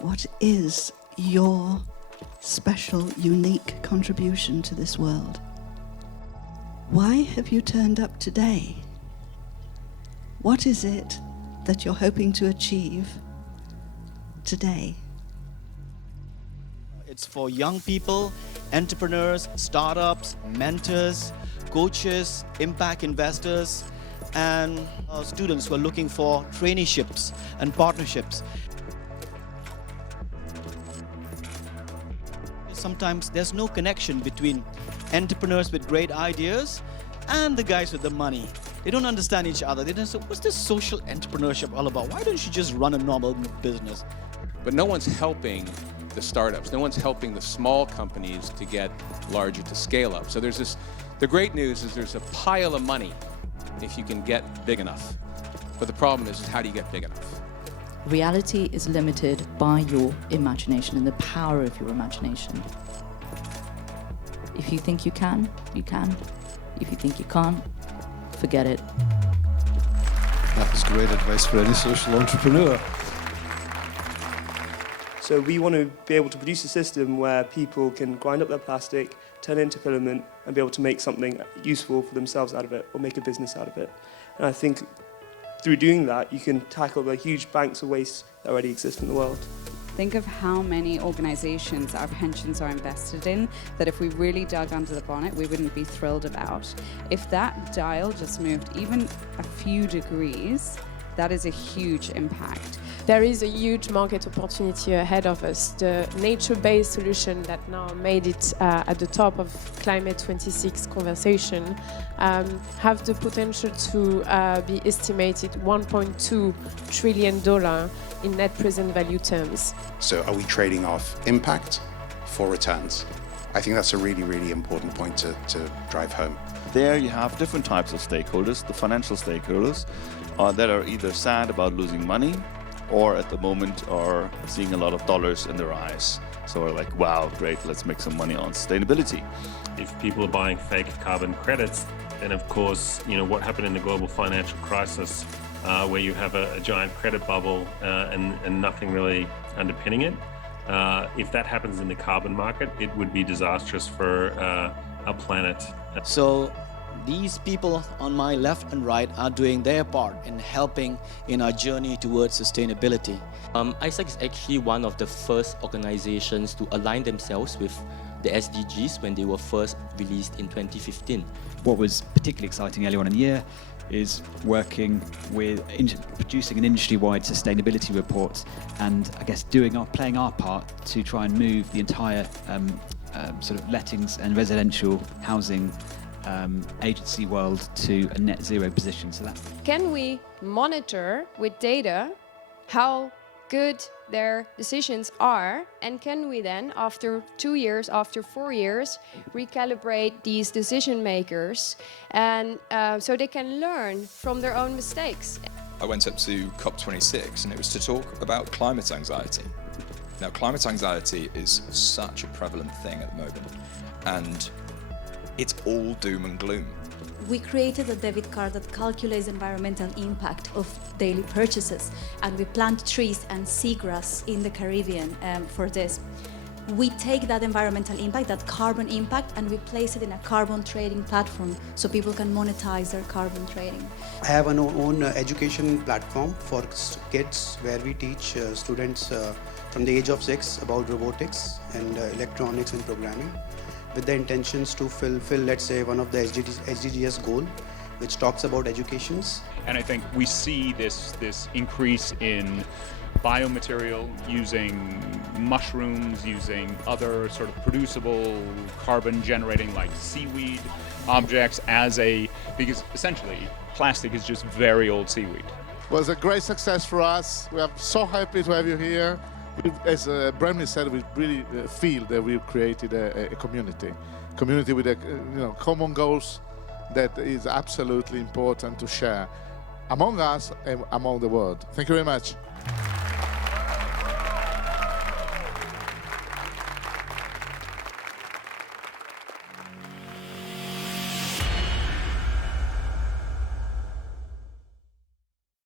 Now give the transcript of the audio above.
What is your special, unique contribution to this world? Why have you turned up today? What is it that you're hoping to achieve today? It's for young people, entrepreneurs, startups, mentors, coaches, impact investors, and students who are looking for traineeships and partnerships. Sometimes there's no connection between entrepreneurs with great ideas and the guys with the money. They don't understand each other. They don't say, what's this social entrepreneurship all about? Why don't you just run a normal business? But no one's helping the startups. No one's helping the small companies to get larger, to scale up. So there's this, the great news is there's a pile of money if you can get big enough. But the problem is how do you get big enough? Reality is limited by your imagination and the power of your imagination. If you think you can, you can. If you think you can't, forget it. That was great advice for any social entrepreneur. So we want to be able to produce a system where people can grind up their plastic, turn it into filament, and be able to make something useful for themselves out of it, or make a business out of it. And I think through doing that, you can tackle the huge banks of waste that already exist in the world. Think of how many organizations our pensions are invested in that if we really dug under the bonnet, we wouldn't be thrilled about. If that dial just moved even a few degrees, that is a huge impact. There is a huge market opportunity ahead of us. The nature-based solution that now made it at the top of Climate 26 conversation have the potential to be estimated $1.2 trillion in net present value terms. So are we trading off impact for returns? I think that's a really, really important point to drive home. There you have different types of stakeholders, the financial stakeholders that are either sad about losing money or at the moment are seeing a lot of dollars in their eyes. So are like, wow, great, let's make some money on sustainability. If people are buying fake carbon credits, then of course, what happened in the global financial crisis where you have a giant credit bubble and nothing really underpinning it. If that happens in the carbon market, it would be disastrous for our planet. So these people on my left and right are doing their part in helping in our journey towards sustainability. i2 is actually one of the first organizations to align themselves with the SDGs when they were first released in 2015. What was particularly exciting earlier on in the year is working with producing an industry-wide sustainability report and I guess playing our part to try and move the entire sort of lettings and residential housing agency world to a net zero position. So that can we monitor with data how good their decisions are, and can we then, after 2 years, after 4 years, recalibrate these decision makers and so they can learn from their own mistakes? I went up to COP26 and it was to talk about climate anxiety. Now, climate anxiety is such a prevalent thing at the moment, and it's all doom and gloom. We created a debit card that calculates environmental impact of daily purchases, and we plant trees and seagrass in the Caribbean for this. We take that environmental impact, that carbon impact, and we place it in a carbon trading platform so people can monetize their carbon trading. I have an own education platform for kids where we teach students from the age of 6 about robotics and electronics and programming, with the intentions to fulfill, let's say, one of the SDGs goal, which talks about educations. And I think we see this increase in biomaterial, using mushrooms, using other sort of producible carbon generating like seaweed objects because essentially plastic is just very old seaweed. It was a great success for us. We are so happy to have you here. As Bremley said, we really feel that we've created a community with common goals that is absolutely important to share among us and among the world. Thank you very much.